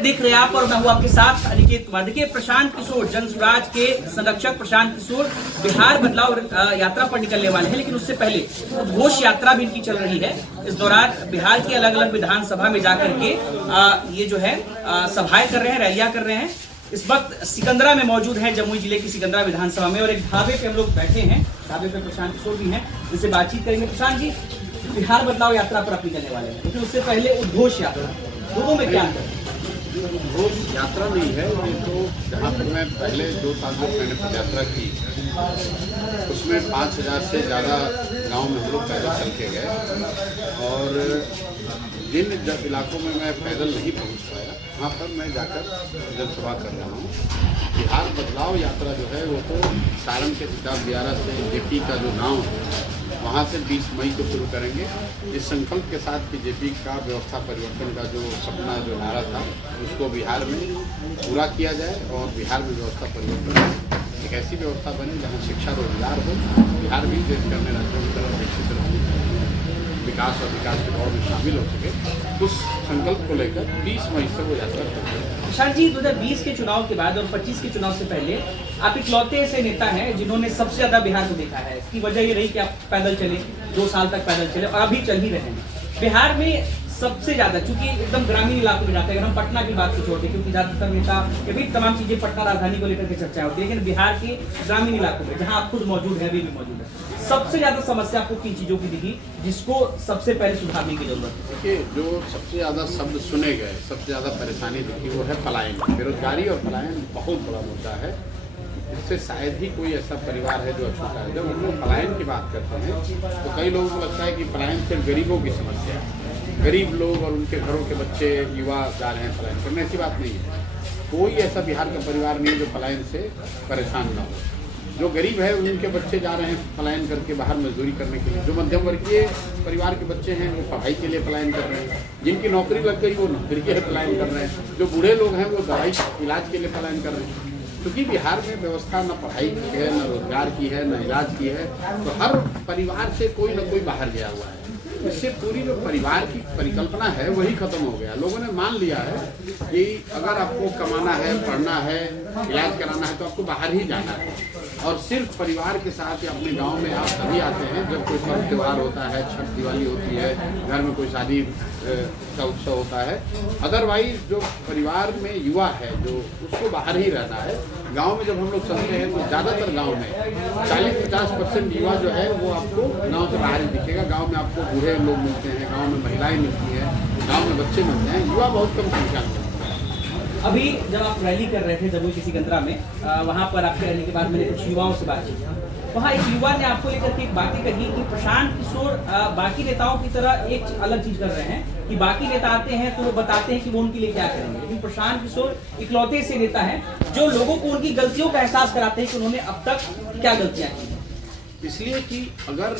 देख रहे हैं आप और मैं हूं आपके साथ अनिकेत कुमार। देखिए, प्रशांत किशोर जनसुराज के संरक्षक प्रशांत किशोर बिहार बदलाव यात्रा पर निकलने वाले हैं, लेकिन उससे पहले उद्घोष यात्रा भी इनकी चल रही है। इस दौरान बिहार की अलग अलग विधानसभा में जाकर के ये जो है सभाएं कर रहे हैं, रैलियां कर रहे हैं। इस वक्त सिकंदरा में मौजूद हैं, जमुई जिले की सिकंदरा विधानसभा में, और एक ढाबे पे हम लोग बैठे हैं। ढाबे पे प्रशांत किशोर भी हैं, जिनसे बातचीत करेंगे। प्रशांत जी, बिहार बदलाव यात्रा पर आप निकलने वाले हैं, लेकिन उससे पहले उद्घोष यात्रा, दोनों में क्या अंतर है? रोज यात्रा नहीं है ये तो। जहाँ पर मैं पहले 2 साल में मैंने पदयात्रा की, उसमें 5000 से ज़्यादा गांव में हम लोग पैदल चल के गए, और जिन इलाकों में मैं पैदल नहीं पहुंच पाया, वहाँ पर मैं जाकर जनसभा कर रहा हूँ। बिहार बदलाव यात्रा जो है वो तो सारण के सिताब दियारा से जेपी का जो गाँव है, वहाँ से 20 मई को शुरू करेंगे। इस संकल्प के साथ कि जेपी का व्यवस्था परिवर्तन का जो सपना, जो नारा था, उसको बिहार में पूरा किया जाए और बिहार में व्यवस्था परिवर्तन एक ऐसी व्यवस्था बने जहाँ शिक्षा रोजगार हो, बिहार भी देश के अन्य राज्यों की तरफ विकसित विकास और विकास के दौर में शामिल हो सके। उस संकल्प को लेकर 20 मई से वो यात्रा शुरू करेंगे। प्रशांत जी, 2020 के चुनाव के बाद और 25 के चुनाव से पहले आप इकलौते ऐसे नेता हैं जिन्होंने सबसे ज्यादा बिहार को देखा है। इसकी वजह ये रही कि आप पैदल चले, 2 साल तक पैदल चले, और अभी चल ही रहे हैं। बिहार में सबसे ज्यादा, चूंकि एकदम ग्रामीण इलाकों में जाते हैं, अगर हम पटना की बात को छोड़ते हैं, क्योंकि ज्यादातर नेता के भी तमाम चीजें पटना राजधानी को लेकर के चर्चा होती है, लेकिन बिहार के ग्रामीण इलाकों में जहां आप खुद मौजूद है, अभी भी मौजूद है, सबसे ज्यादा समस्या आपको किन चीजों की दिखी जिसको सबसे पहले सुधारने की जरूरत है? देखिए, जो सबसे ज़्यादा शब्द सुने गए, सबसे ज़्यादा परेशानी दिखी, वो है पलायन। बेरोजगारी और पलायन बहुत बड़ा मुद्दा है। इससे शायद ही कोई ऐसा परिवार है जो अछूता है। जब हम लोग पलायन की बात करते हैं तो कई लोगों को लगता है कि पलायन सिर्फ गरीबों की समस्या है, गरीब लोग और उनके घरों के बच्चे, युवा जा रहे हैं पलायन करने। ऐसी बात नहीं है। कोई ऐसा बिहार का परिवार नहीं जो पलायन से परेशान ना हो। जो गरीब है उनके बच्चे जा रहे हैं पलायन करके बाहर मजदूरी करने के लिए। जो मध्यम वर्गीय परिवार के बच्चे हैं वो पढ़ाई के लिए पलायन कर रहे हैं। जिनकी नौकरी लग गई वो नौकरी के लिए पलायन कर रहे हैं। जो बूढ़े लोग हैं वो दवाई इलाज के लिए पलायन कर रहे हैं। क्योंकि बिहार में व्यवस्था न पढ़ाई की है, न रोजगार की है, न इलाज की है, तो हर परिवार से कोई न कोई बाहर गया हुआ है। इससे पूरी जो परिवार की परिकल्पना है वही खत्म हो गया। लोगों ने मान लिया है कि अगर आपको कमाना है, पढ़ना है, इलाज कराना है तो आपको बाहर ही जाना है, और सिर्फ परिवार के साथ या अपने गांव में आप तभी आते हैं जब कोई पर्व त्यौहार होता है, छठ दिवाली होती है, घर में कोई शादी का उत्सव होता है। अदरवाइज जो परिवार में युवा है जो उसको बाहर ही रहना है। गांव में जब हम लोग चलते हैं तो ज़्यादातर गांव में 40-50% युवा जो है वो आपको गांव से बाहर ही दिखेगा। गांव में आपको बूढ़े लोग मिलते हैं, गांव में महिलाएं मिलती हैं, गांव में बच्चे मिलते हैं, युवा बहुत कम संख्या में। अभी जब आप रैली कर रहे थे जमुई की सिकंदरा में, वहां पर आपके रैली के बाद मैंने कुछ युवाओं से बात की। वहाँ एक युवा ने आपको लेकर के एक बातें कही कि प्रशांत किशोर बाकी नेताओं की तरह एक अलग चीज कर रहे हैं कि बाकी नेता आते हैं तो वो बताते हैं कि वो उनके लिए क्या करेंगे, लेकिन प्रशांत किशोर इकलौते से नेता हैं जो लोगों को उनकी गलतियों का एहसास कराते हैं कि उन्होंने अब तक क्या गलतियां की। इसलिए कि अगर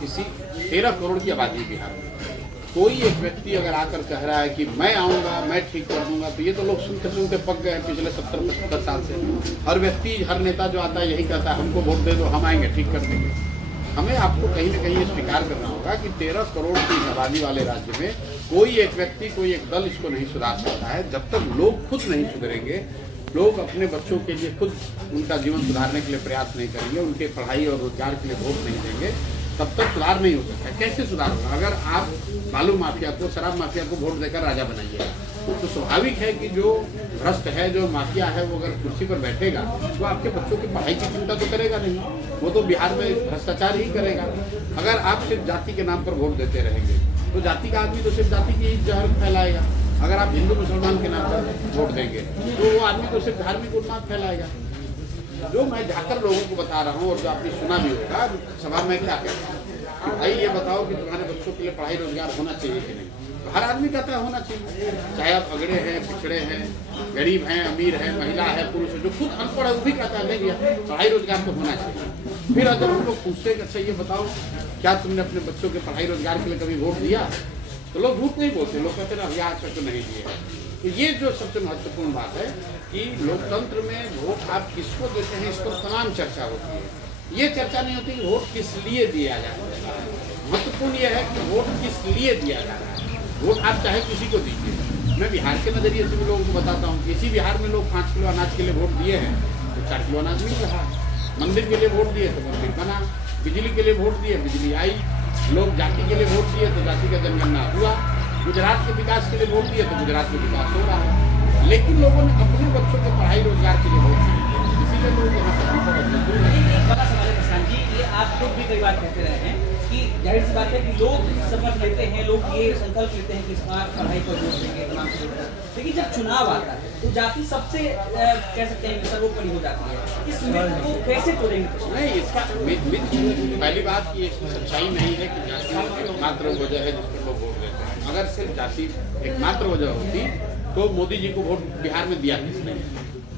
किसी 13 करोड़ की आबादी बिहार में कोई एक व्यक्ति अगर आकर कह रहा है कि मैं आऊँगा, मैं ठीक कर दूंगा, तो ये तो लोग सुनते सुनते पक गए हैं पिछले 70-75 साल से। हर व्यक्ति, हर नेता जो आता है यही कहता है हमको वोट दे दो, हम आएंगे, ठीक कर देंगे। हमें आपको कहीं ना कहीं ये स्वीकार करना होगा कि 13 करोड़ की आबादी वाले राज्य में कोई एक व्यक्ति, कोई एक दल इसको नहीं सुधार सकता है। जब तक लोग खुद नहीं सुधरेंगे, लोग अपने बच्चों के लिए खुद उनका जीवन सुधारने के लिए प्रयास नहीं करेंगे, उनके पढ़ाई और रोजगार के लिए वोट नहीं देंगे, तब तक सुधार नहीं हो सकता। कैसे सुधार होगा? अगर आप बालू माफिया को, शराब माफिया को वोट देकर राजा बनाइएगा तो स्वाभाविक है कि जो भ्रष्ट है, जो माफिया है, वो अगर कुर्सी पर बैठेगा तो आपके बच्चों की पढ़ाई की चिंता तो करेगा नहीं, वो तो बिहार में भ्रष्टाचार ही करेगा। अगर आप सिर्फ जाति के नाम पर वोट देते रहेंगे तो जाति का आदमी तो सिर्फ जाति की जहर फैलाएगा। अगर आप हिंदू मुसलमान के नाम पर वोट देंगे तो वो आदमी तो सिर्फ धार्मिक उन्माद फैलाएगा। जो मैं जाकर लोगों को बता रहा हूँ और जो आपने सुना भी होगा सभा में क्या कहता हूँ कि भाई ये बताओ कि तुम्हारे बच्चों के लिए पढ़ाई रोजगार होना चाहिए कि नहीं। तो हर आदमी कहता है होना चाहिए, चाहे आप अगड़े हैं, पिछड़े हैं, गरीब हैं, अमीर हैं, महिला है, पुरुष है। जो खुद अनपढ़ है वो भी कहता है नहीं भैया पढ़ाई रोजगार तो होना चाहिए। फिर अगर हम लोग पूछते हैं अच्छा ये बताओ क्या तुमने अपने बच्चों के पढ़ाई रोजगार के लिए कभी वोट दिया, तो लोग झूठ नहीं बोलते, लोग कहते हैं आज तक तो नहीं दिए। तो ये जो सबसे महत्वपूर्ण बात है कि लोकतंत्र में वोट आप किसको देते हैं इस पर तमाम चर्चा होती है। ये चर्चा नहीं होती कि वोट किस लिए दिया जा रहा है। महत्वपूर्ण यह है कि वोट किस लिए दिया जा रहा है। वोट आप चाहे किसी को दीजिए, मैं बिहार के नज़रिए से भी लोगों को बताता हूँ कि इसी बिहार में लोग 5 किलो अनाज के लिए वोट दिए हैं तो 4 किलो अनाज मिल रहा है। मंदिर के लिए वोट दिए तो मंदिर बना, बिजली के लिए वोट दिए बिजली आई, लोग जाति के लिए वोट दिए तो जाति का जनगणना हुआ, गुजरात के विकास के लिए वोट दिए तो गुजरात में विकास हो रहा है। लेकिन लोगों ने अपने बच्चों के पढ़ाई रोजगार के लिए वोट दिए, इसीलिए लोग यहाँ पर बहुत मजबूर हैं। एक बड़ा सवाल है किसान जी, ये आप लोग भी कई बार कहते रहे हैं कि जाहिर सी बात है कि लोग शपथ लेते हैं, लोग ये संकल्प लेते हैं कि इस बार पढ़ाई पर वोट देंगे, तमाम चीजों, लेकिन जब चुनाव आता है तो जाति सबसे कह सकते हैं सर्वोपरि हो जाती है। इस मिथ को कैसे तोड़ेंगे? नहीं, इसका पहली बात ये सच्चाई नहीं है कि जाति एकमात्र वजह है जिस पर लोग वोट देते हैं। अगर सिर्फ जाति एकमात्र वजह होती तो मोदी जी को वोट बिहार में दिया किसने?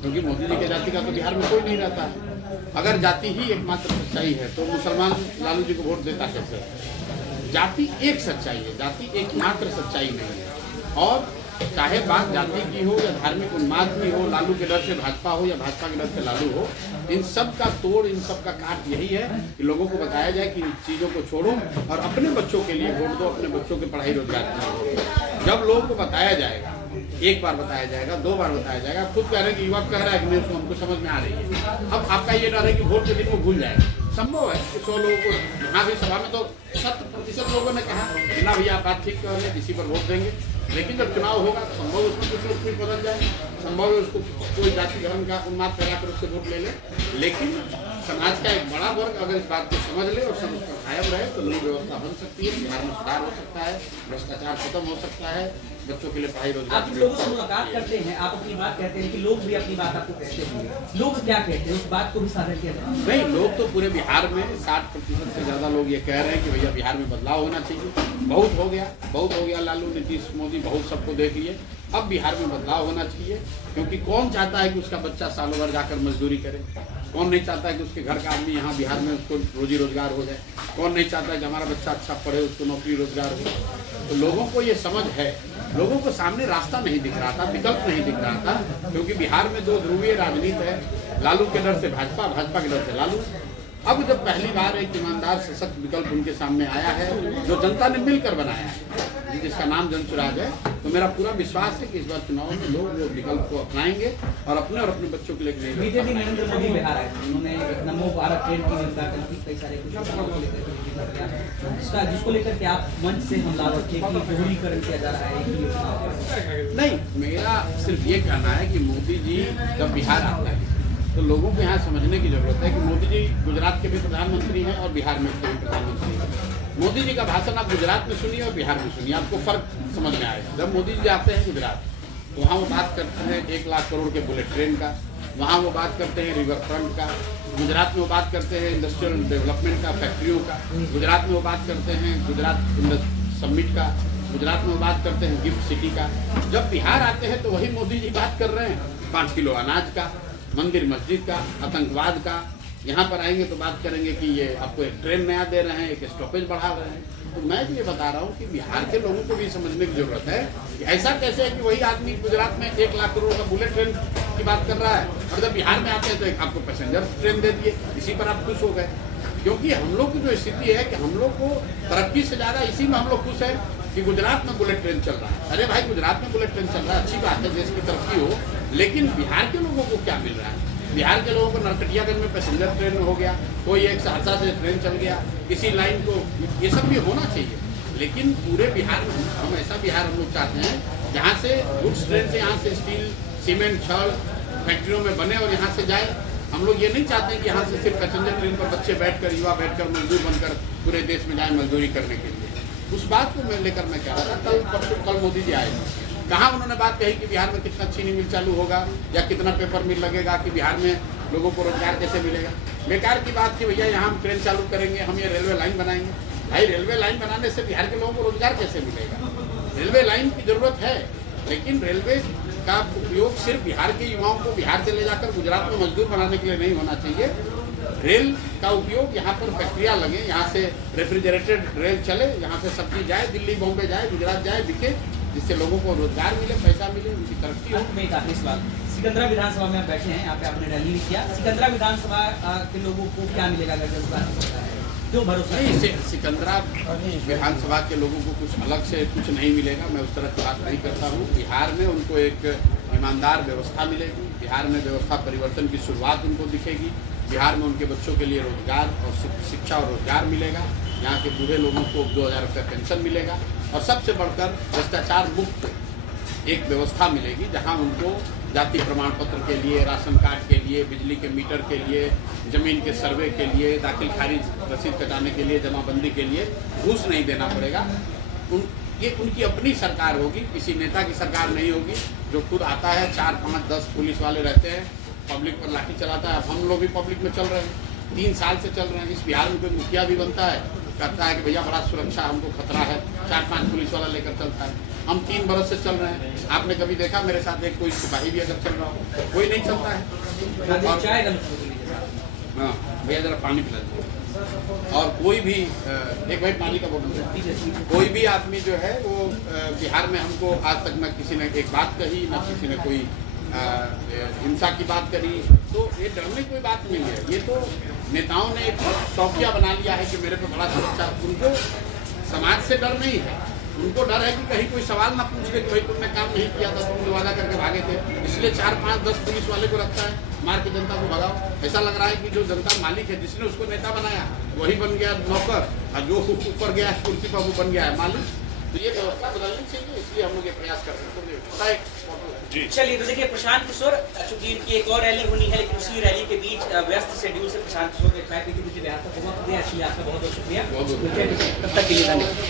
क्योंकि मोदी जी के जाति का तो बिहार में कोई नहीं रहता है। अगर जाति ही एकमात्र सच्चाई है तो मुसलमान लालू जी को वोट देता कैसे? जाति एक सच्चाई है, जाति एकमात्र सच्चाई नहीं है। और चाहे बात जाति की हो या धार्मिक उन्माद की हो, लालू के डर से भाजपा हो या भाजपा के डर से लालू हो, इन सब का तोड़, इन सब का काट यही है कि लोगों को बताया जाए कि इन चीज़ों को छोड़ो और अपने बच्चों के लिए वोट दो, अपने बच्चों के पढ़ाई रोजगार के लिए वोट दो। जब लोगों को बताया जाएगा, एक बार बताया जाएगा, 2 बार बताया जाएगा, खुद कह रहे हैं कि युवा कह रहा है कि नहीं, उसको हमको समझ में आ रही है। अब आपका ये डर है कि वोट के दिन वो भूल जाएगा। संभव है कि 100 लोगों को, यहाँ भी सभा में तो 70% लोगों ने कहा कि ना भैया आप बात ठीक कर रहे हैं, इसी पर वोट देंगे। लेकिन जब चुनाव होगा तो संभव उसमें कुछ लोग फिर बदल जाए, संभव है उसको कोई जाति धर्म का उन्माद फैला कर उससे वोट ले ले। लेकिन समाज का एक बड़ा वर्ग अगर इस बात को समझ ले और सब उस पर कायम रहे तो नई व्यवस्था बन सकती है, बिहार में सुधार हो सकता है, भ्रष्टाचार खत्म हो सकता है, बच्चों के लिए पढ़ाई रोजगार। आप लोगों से मुलाकात करते हैं, आप अपनी बात कहते हैं कि लोग भी अपनी बात आपको कहते हैं, लोग क्या कहते हैं उस बात को भी साझा किया जाए? नहीं, लोग तो पूरे बिहार में 60% से ज़्यादा लोग ये कह रहे हैं कि भैया बिहार में बदलाव होना चाहिए। बहुत हो गया, लालू नीतीश मोदी बहुत सबको देख लिए, अब बिहार में बदलाव होना चाहिए। क्योंकि कौन चाहता है कि उसका बच्चा सालों भर जाकर मजदूरी करे? कौन नहीं चाहता है कि उसके घर का आदमी यहाँ बिहार में उसको रोजी रोजगार हो जाए? कौन नहीं चाहता है कि हमारा बच्चा अच्छा पढ़े, उसको नौकरी रोजगार हो? तो लोगों को ये समझ है, लोगों को सामने रास्ता नहीं दिख रहा था, विकल्प नहीं दिख रहा था, क्योंकि बिहार में 2 ध्रुवीय राजनीति है, लालू के डर से भाजपा, भाजपा के डर से लालू। अब जब पहली बार एक ईमानदार सशक्त विकल्प उनके सामने आया है जो जनता ने मिलकर बनाया है, जिसका नाम जनसुराज है, तो मेरा पूरा विश्वास है कि इस बार चुनाव में लोग वो विकल्प को अपनाएंगे और अपने बच्चों के लिए बीते दिन नरेंद्र मोदी बिहार आए, उन्होंने नमो भारत ट्रेन की उद्घाटन की, कई सारे जिसको लेकर के आप मंच से हमला रखे कि दोहरीकरण किया जा रहा है। नहीं, मेरा सिर्फ ये कहना है कि मोदी जी जब बिहार आता है तो लोगों को यहाँ समझने की जरूरत है कि मोदी जी गुजरात के भी प्रधानमंत्री हैं और बिहार में भी प्रधानमंत्री हैं। मोदी जी का भाषण आप गुजरात में सुनिए और बिहार में सुनिए, आपको फर्क समझ में आएगा। जब मोदी जी आते हैं गुजरात तो वहाँ वो बात करते हैं 1 लाख करोड़ के बुलेट ट्रेन का, वहाँ वो बात करते हैं रिवर फ्रंट का, गुजरात में वो बात करते हैं इंडस्ट्रियल डेवलपमेंट का, फैक्ट्रियों का, गुजरात में वो बात करते हैं गुजरात समिट का, गुजरात में वो बात करते हैं गिफ्ट सिटी का। जब बिहार आते हैं तो वही मोदी जी बात कर रहे हैं 5 किलो अनाज का, मंदिर मस्जिद का, आतंकवाद का। यहाँ पर आएंगे तो बात करेंगे कि ये आपको एक ट्रेन नया दे रहे हैं, एक स्टॉपेज बढ़ा रहे हैं। तो मैं ये बता रहा हूँ कि बिहार के लोगों को भी समझने की जरूरत है कि ऐसा कैसे है कि वही आदमी गुजरात में 1 लाख करोड़ का बुलेट ट्रेन की बात कर रहा है और जब बिहार में आते हैं तो एक आपको पैसेंजर ट्रेन दे दिए, इसी पर आप खुश हो गए। क्योंकि हम लोग की जो स्थिति है कि हम लोग को तरक्की से ज़्यादा इसी में हम लोग खुश हैं कि गुजरात में बुलेट ट्रेन चल रहा है। अरे भाई, गुजरात में बुलेट ट्रेन चल रहा है, अच्छी बात है, देश की तरक्की हो, लेकिन बिहार के लोगों को क्या मिल रहा है? बिहार के लोगों को नरकटियागंज में पैसेंजर ट्रेन हो गया, कोई एक सहरसा से ट्रेन चल गया, इसी लाइन को, ये सब भी होना चाहिए। लेकिन पूरे बिहार में हम ऐसा बिहार हम लोग चाहते हैं जहाँ से गुड्स ट्रेन से, यहाँ से स्टील, सीमेंट, छड़ फैक्ट्रियों में बने और यहाँ से जाए। हम लोग ये नहीं चाहते हैं कि यहाँ से सिर्फ पैसेंजर ट्रेन पर बच्चे बैठकर, युवा बैठकर, मजदूर बनकर पूरे देश में जाए मजदूरी करने के लिए। उस बात को मैं लेकर मैं कह रहा था। कल मोदी जी आए, कहाँ उन्होंने बात कही कि बिहार में कितना चीनी मिल चालू होगा या कितना पेपर मिल लगेगा, कि बिहार में लोगों को रोजगार कैसे मिलेगा? बेकार की बात कि भैया यहाँ हम ट्रेन चालू करेंगे, हम ये रेलवे लाइन बनाएंगे। भाई, रेलवे लाइन बनाने से बिहार के लोगों को रोजगार कैसे मिलेगा? रेलवे लाइन की जरूरत है, लेकिन रेलवे का उपयोग सिर्फ बिहार के युवाओं को बिहार से ले जाकर गुजरात में मजदूर बनाने के लिए नहीं होना चाहिए। रेल का उपयोग यहाँ पर फैक्ट्रियाँ लगे, यहाँ से रेफ्रिजरेटेड रेल चले, यहाँ से सब्जी जाए, दिल्ली बॉम्बे जाए, गुजरात जाए, बिके, जिससे लोगों को रोजगार मिले, पैसा मिले, उनकी तरक्की हो। में एक आखिरी सवाल, सिकंदरा विधानसभा में आप बैठे हैं, यहाँ पे आपने रैली भी किया, सिकंदरा विधानसभा के लोगों को क्या मिलेगा अगर 10 बार होता है? क्यों भरोसा नहीं, सिकंदरा विधानसभा के लोगों को कुछ अलग से कुछ नहीं मिलेगा, मैं उस तरह की बात नहीं करता हूँ। बिहार में उनको एक ईमानदार व्यवस्था मिलेगी, बिहार में व्यवस्था परिवर्तन की शुरुआत उनको दिखेगी, बिहार में उनके बच्चों के लिए रोजगार और शिक्षा और रोजगार मिलेगा, यहाँ के बूढ़े लोगों को 2000 रुपये पेंशन मिलेगा और सबसे बढ़कर भ्रष्टाचार मुक्त एक व्यवस्था मिलेगी जहाँ उनको जाति प्रमाण पत्र के लिए, राशन कार्ड के लिए, बिजली के मीटर के लिए, जमीन के सर्वे के लिए, दाखिल खारिज रसीद कटाने के लिए, जमाबंदी के लिए घूस नहीं देना पड़ेगा। ये उनकी अपनी सरकार होगी, किसी नेता की सरकार नहीं होगी जो खुद आता है, 4, 5, 10 पुलिस वाले रहते हैं, पब्लिक पर लाठी चलाता है। अब हम लोग भी पब्लिक में चल रहे हैं, 3 साल से चल रहे हैं। इस बिहार में कोई मुखिया भी बनता है, कहता है कि भैया बड़ा सुरक्षा हमको खतरा है, 4-5 पुलिस वाला लेकर चलता है। हम 3 बरस से चल रहे हैं, आपने कभी देखा मेरे साथ एक कोई सिपाही भी अगर चल रहा हो? कोई नहीं चलता है। हाँ भैया जरा पानी पिला दीजिए। और कोई भी एक भाई पानी का बोतल, कोई भी आदमी जो है वो बिहार में हमको आज तक न किसी ने एक बात कही, न किसी ने कोई हिंसा की बात करी, तो ये डरने की कोई बात नहीं है। ये तो नेताओं ने एक शौकिया बना लिया है कि मेरे पे बड़ा सुरक्षा। उनको समाज से डर नहीं है, उनको डर है कि कहीं कोई सवाल ना पूछ ले कि भाई तुमने काम नहीं किया था, तुम वादा करके भागे थे, इसलिए 4, 5, 10 पुलिस वाले को रखता है, मार के जनता को भगाओ। ऐसा लग रहा है कि जो जनता मालिक है, जिसने उसको नेता बनाया वही बन गया नौकर, और जो ऊपर गया कुर्सी पर वो बन गया है मालिक। तो ये व्यवस्था बदलनी चाहिए, इसलिए हम लोग ये प्रयास कर रहे हैं। चलिए, तो देखिए प्रशांत किशोर, चूंकि इनकी एक और रैली होनी है, लेकिन उसी रैली के बीच व्यस्त शेड्यूल से प्रशांत किशोर ने ट्रैक की, मुझे बहुत शुक्रिया, बहुत शुक्रिया, तब तक के लिए धन्यवाद।